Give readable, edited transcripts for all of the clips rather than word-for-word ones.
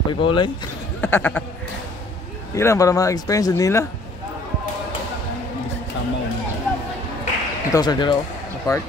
Uy, paulay. Ilan para ma-experience nila. Sama mo. Ito sir, dito ako. Sa park.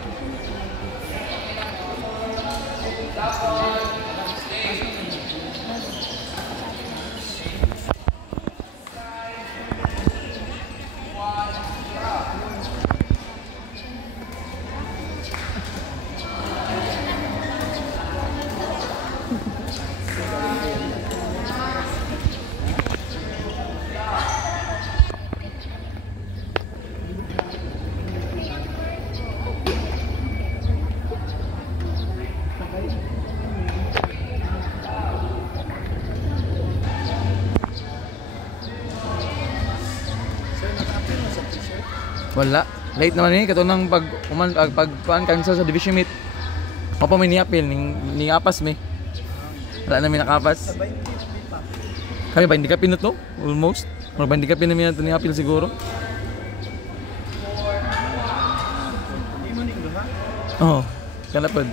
Wala. Late naman eh. Kato nang pag cancel sa division meet. Ako pa may niapil. Ni apas may. Wala namin nakapas. Kami ba hindi ka pinot no? Almost. Or ba hindi ka pinamina ito niapil siguro? Oo. Kalapad.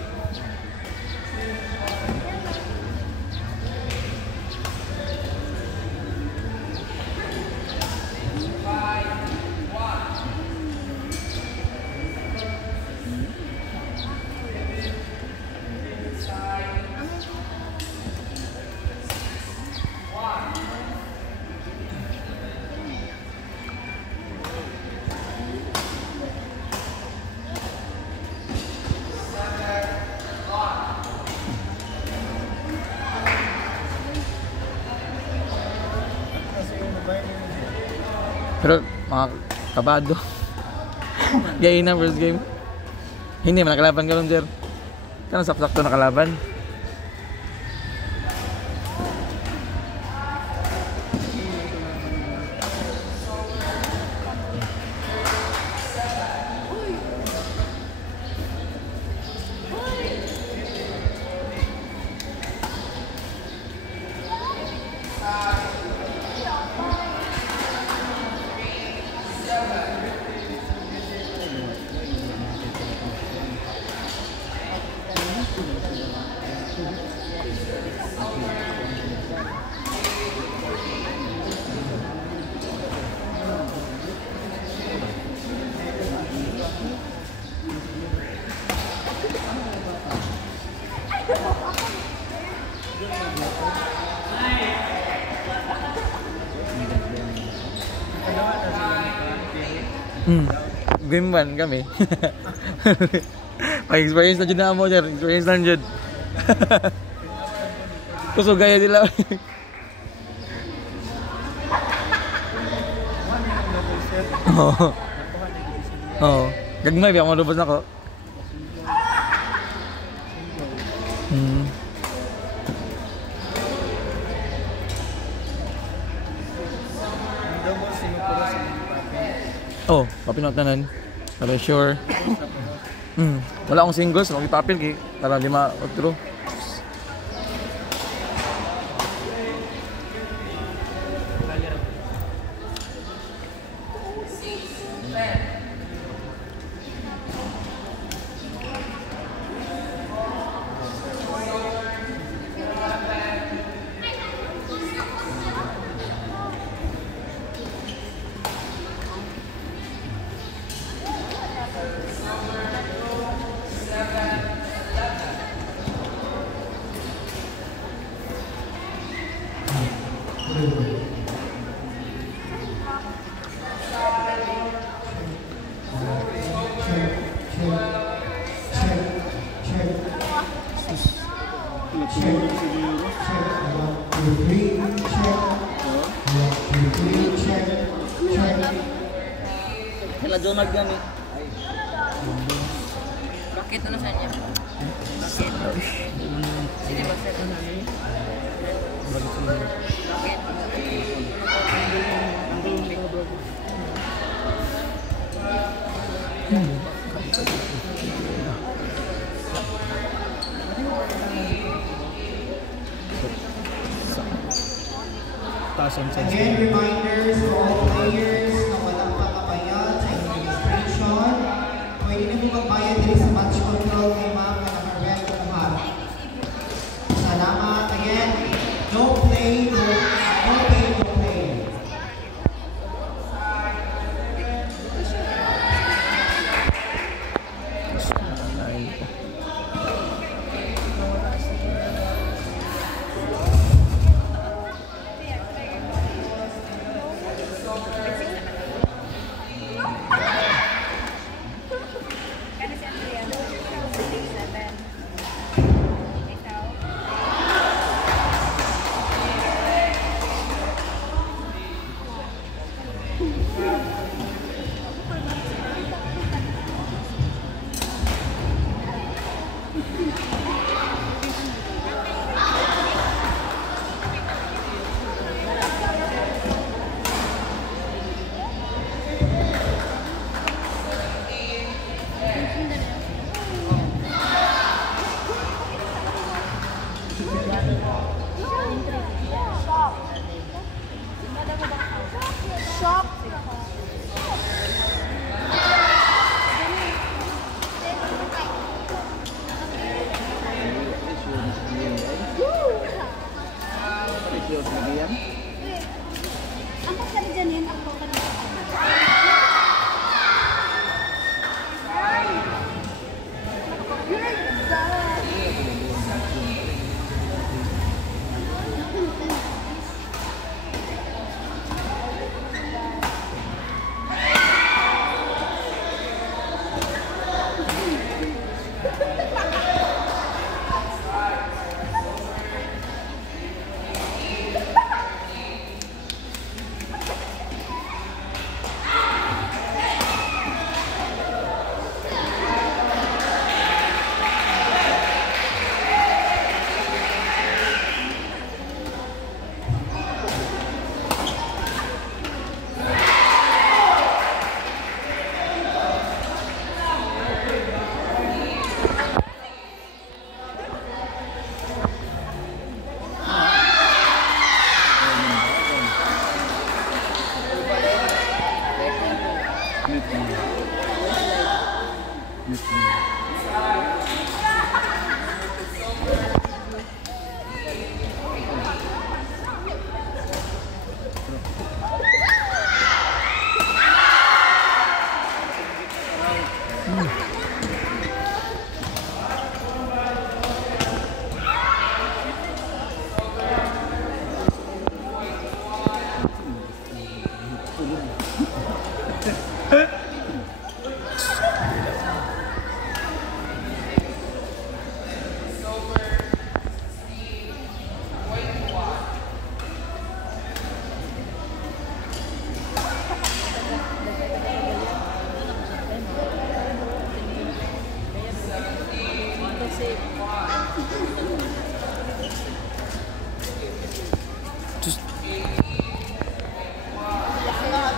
Pero mga kabado. Gaya na first game. Hindi man nakalaban ka lang, Jer. Kano sakto nakalaban. Game 1 kami. Pag-experience na dyan na mo, Jer. Experience na dyan. Kuso gaya nila. Oo. Oo. Gagmay, biyak malubos na ko. Oh, papinatanan. Para sure. Wala akong singles, mag-ipapil kay para 5 otro. Sila Jonag yan eh. Bakit ano sa niya? Bakit? Sino ba sir? Bakit? Again, reminders for all players na walang pakabayad sa administration. Pwede na po magbayad din sa match control kay ma'am na naka-red na hat. Salamat. Again, no play. play, no pay, no play.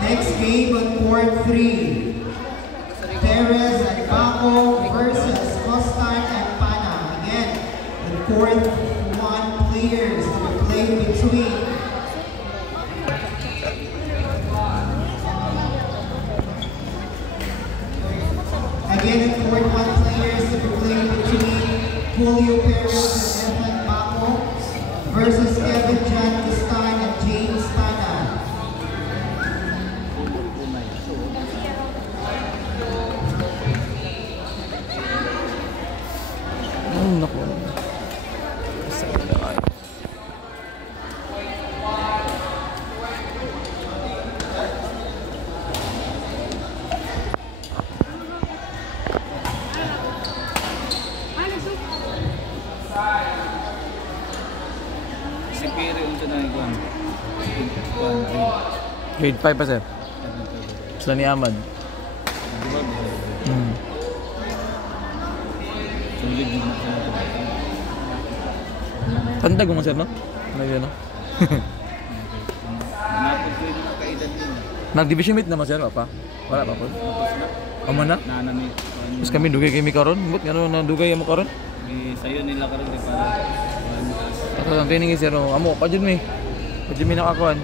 Next game on court 3. Perez and Baco versus Costan and Pana. Again, on court 1 players to be played between. Again, on court 1 players to be played between Julio Perez and Ethan Baco versus Kevin John Costan and James Pana. Naku. Grade 5 pa sir. Sila ni Ahmad. Tanda ko mo sir no? Ano yun no? Nag-division meet naman sir pa? Wala pa po? Amo na? Mas kami dugay kami karon? But gano'n na dugay mo karon? Sayo nila karon di para. Ito ang training sir. Amo pa dyan mi. Pa dyan mi nakakuan.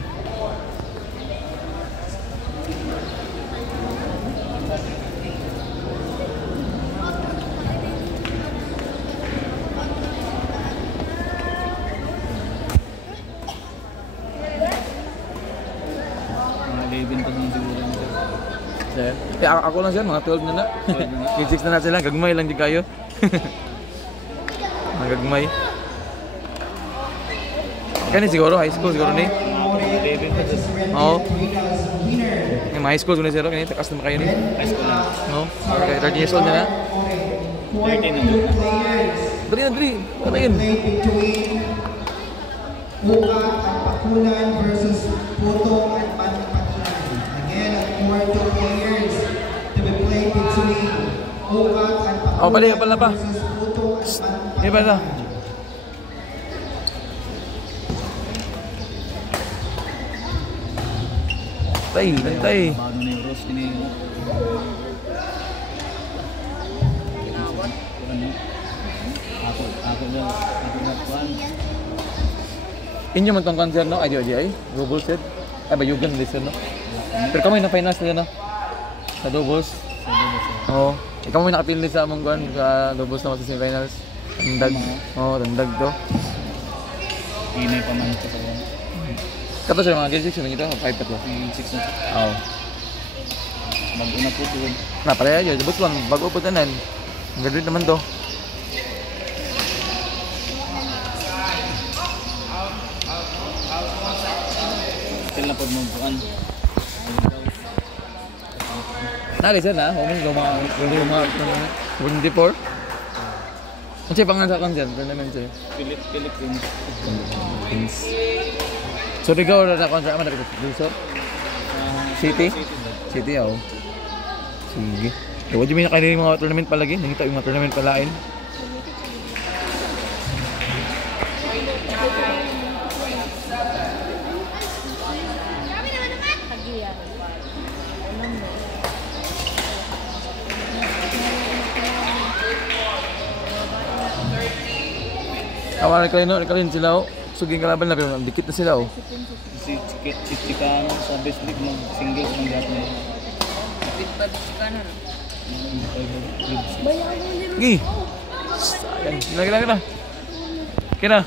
Sir. Ako lang sir, mga 12 na na. 12 na na. Grade 6 na na sila, gagmay lang di kayo. Mga gagmay. Kani siguro, high school siguro ni. Oo. Yung mga high school siguro sir, kani takas naman kayo ni. High school lang. No? Okay, 30 years old na na. 13 na doon. Dali na, dali. Ano yun? Play between Ugat at Pakulan versus Putong at Patinan. Again, for 2 players to be played between Ugat at Pakulan Oh, balik, pala pa. versus Putong at Patinan. Di ba na? Tay, tay. Bago na yung Rose, ini ako na kuan. Inyo man tong concert no? Ay, ay. Double set. Ay, ba yugan din sir no? Pero kamo na finals nila no? Sa doubles. Oo. Ikaw mo nakapili sa among kuan sa doubles na sa semifinals. Tandag. Oo, tandag to. Inay pa man ito sa kuan. Kato sa mga grade 6 man ito, 5 pa to. 6 na. Oo. Mag-una po tuwid. Na pala yun, doubles lang bago po tanan. Ang ganda naman to. Still na po mong kuan. Nali sir na, huwag mga 24. Ano siya pangalan sa concert? Tournament siya. Philippines. So, ikaw na concert naman na Dulsor? City? City, oo. Sige. Kaya wala yung nakalili mga tournament palagi. Nangita yung mga tournament palain. Awan nakalin sila oh. Suging kalaban na pero dikit na sila oh. Si Chikano sa best league mag single ng gat na. Gi. Sayang. Kina. Kina.